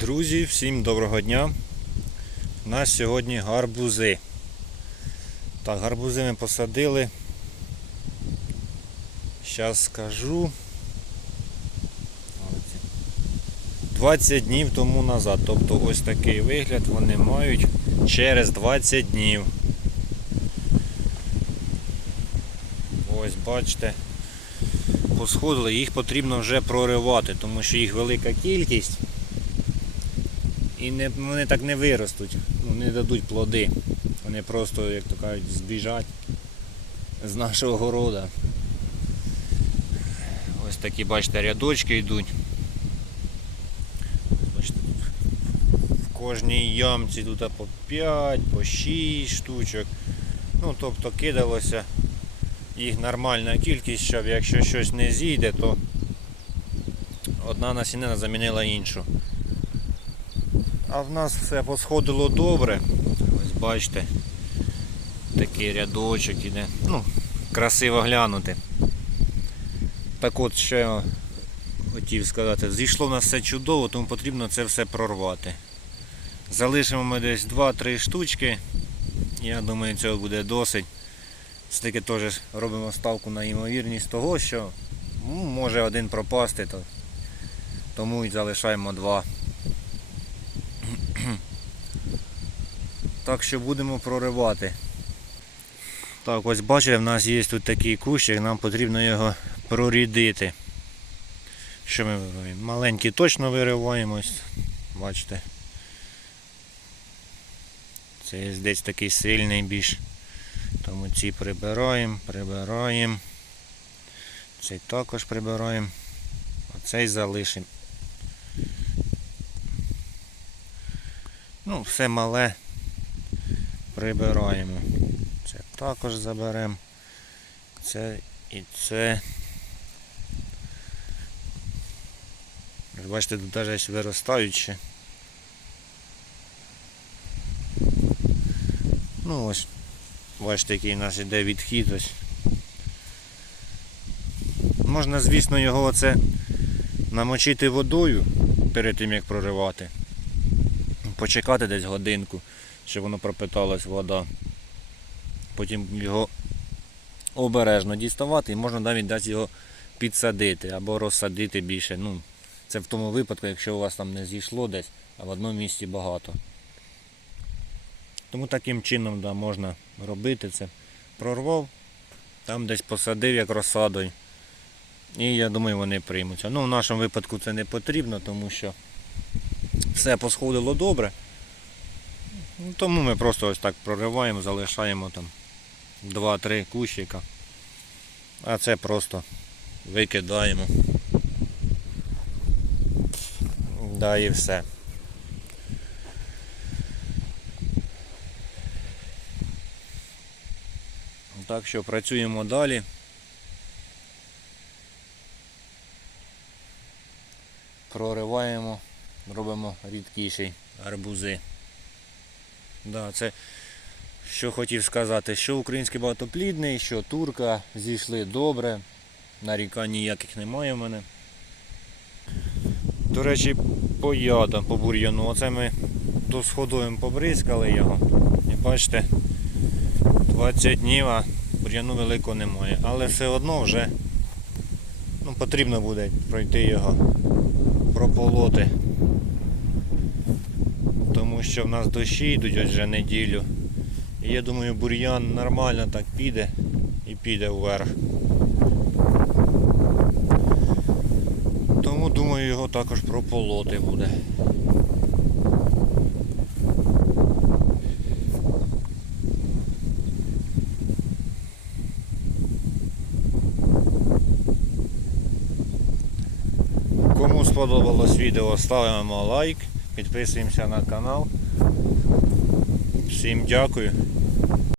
Друзі, всім доброго дня. У нас сьогодні гарбузи. Так, гарбузи ми посадили. Зараз скажу. 20 днів тому назад. Тобто ось такий вигляд вони мають через 20 днів. Ось бачите. Посходили, їх потрібно вже проривати, тому що їх велика кількість. І не, вони так не виростуть, ну, не дадуть плоди. Вони просто, як то кажуть, збіжать з нашого города. Ось такі, бачите, рядочки йдуть. Бачите, в кожній ямці тут по 5, по 6 штучок. Ну, тобто кидалося їх нормальна кількість, щоб якщо щось не зійде, то одна насінина замінила іншу. А в нас все посходило добре. Ось бачите, такий рядочок іде. Ну, красиво глянути. Так от ще хотів сказати, зійшло в нас все чудово, тому потрібно це все прорвати. Залишимо ми десь 2-3 штучки. Я думаю, цього буде досить. Все-таки теж робимо ставку на ймовірність того, що ну, може один пропасти, то, тому і залишаємо два. Так що будемо проривати. Так, ось бачите, в нас є тут такий кущик, нам потрібно його прорідити. Що ми? Маленький точно вириваємо, ось, бачите. Це десь такий сильний більш. Тому ці прибираємо, прибираємо. Цей також прибираємо. Оцей залишимо. Ну, все мале прибираємо. Це також заберемо. Це і це. Бачите, тут навіть виростають ще. Ну ось, бачите, який у нас іде відхід ось. Можна, звісно, його оце намочити водою перед тим як проривати почекати десь годинку, щоб воно пропиталась вода. Потім його обережно діставати і можна навіть дати його підсадити або розсадити більше. Ну, Це в тому випадку, якщо у вас там не зійшло десь, а в одному місці багато. Тому таким чином да, можна робити це. Прорвав, там десь посадив як розсадою. І я думаю, вони приймуться. Ну, в нашому випадку це не потрібно, тому що все посходило добре. Ну, Тому ми просто ось так прориваємо, залишаємо там 2-3 кущика. А це просто викидаємо. Да і все. Так що працюємо далі. Прориваємо робимо рідкіші арбузи. Да, це що хотів сказати, що український багатоплідний, що турка зійшли добре. Нарікань ніяких немає в мене. До речі, по ядам, по бур'яну. Оце ми досходуємо побризкали його. І бачите, 20 днів, а бур'яну великого немає. Але все одно вже ну, потрібно буде пройти його, прополоти тому що в нас дощі йдуть ось вже неділю. І я думаю, бур'ян нормально так піде і піде вверх. Тому думаю його також прополоти буде. Кому сподобалось відео, ставимо лайк. Підписуємося на канал. Всім дякую.